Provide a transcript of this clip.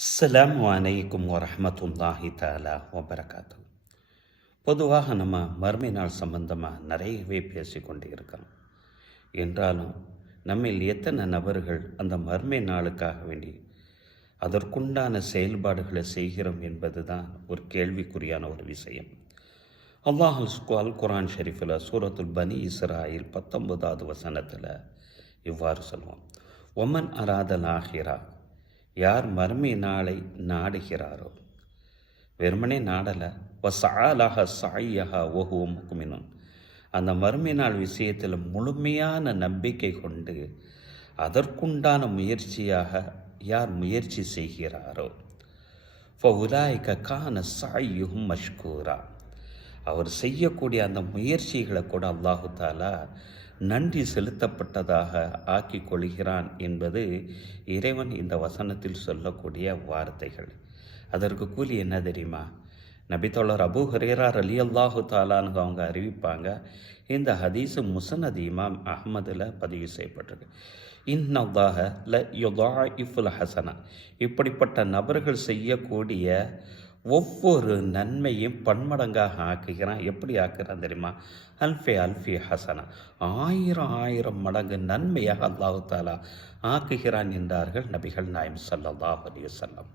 அஸ்ஸலாமு அலைக்கும் வரஹ்மத்துல்லாஹி தஆலா வபரகாத்து. பொதுவாக நம்ம மறுமை நாள் சம்பந்தமாக நிறையவே பேசிக்கொண்டு இருக்கிறோம். என்றாலும் நம்மில் எத்தனை நபர்கள் அந்த மறுமை நாளுக்காக வேண்டி அதற்குண்டான செயல்பாடுகளை செய்கிறோம் என்பது தான் ஒரு கேள்விக்குறியான ஒரு விஷயம். அல்லாஹ் அல் குர்ஆன் ஷரீஃபில் சூரத்துல் பனி இஸ்ராயில் 19வது வசனத்தில் இவ்வாறு சொல்லுவோம், ஒமன் அராதல் ஆஹிரா, யார் மறுமை நாளை நாடுகிறாரோ, வெறுமனே நாடலை, வசாலாக சாயாக ஒஹுவ முக்மினுன், அந்த மறுமை நாள் விஷயத்தில் முழுமையான நம்பிக்கை கொண்டு அதற்குண்டான முயற்சியாக யார் முயற்சி செய்கிறாரோ, ஃபஉலாயிக கான சாயுஹும் மஷ்கூரா, அவர் செய்யக்கூடிய அந்த முயற்சிகளை கூட அல்லாஹு தாலா நன்றி செலுத்தப்பட்டதாக ஆக்கி கொள்கிறான் என்பது இறைவன் இந்த வசனத்தில் சொல்லக்கூடிய வார்த்தைகள். அதற்கு கூலி என்ன தெரியுமா? நபித்தோழர் அபூ ஹுரைரா ரலியல்லாஹு தஆலான்னு அவங்க அறிவிப்பாங்க. இந்த ஹதீஸு முஸ்னத் இமாம் அஹ்மதில் பதிவு செய்யப்பட்டிருக்கு. இன்னல்லாஹ ல யுதாஇஃபுல் ஹஸனா, இப்படிப்பட்ட நபர்கள் செய்யக்கூடிய ஒவ்வொரு நன்மையும் பன்மடங்காக ஆக்குகிறான். எப்படி ஆக்குறான் தெரியுமா? அல்ஃபி அல்ஃபி ஹசனா, 1000 மடங்கு நன்மையாக அல்லாஹு தாலா ஆக்குகிறான் என்றார்கள் நபிகள் நாயம் ஸல்லல்லாஹு அலைஹி வஸல்லம்.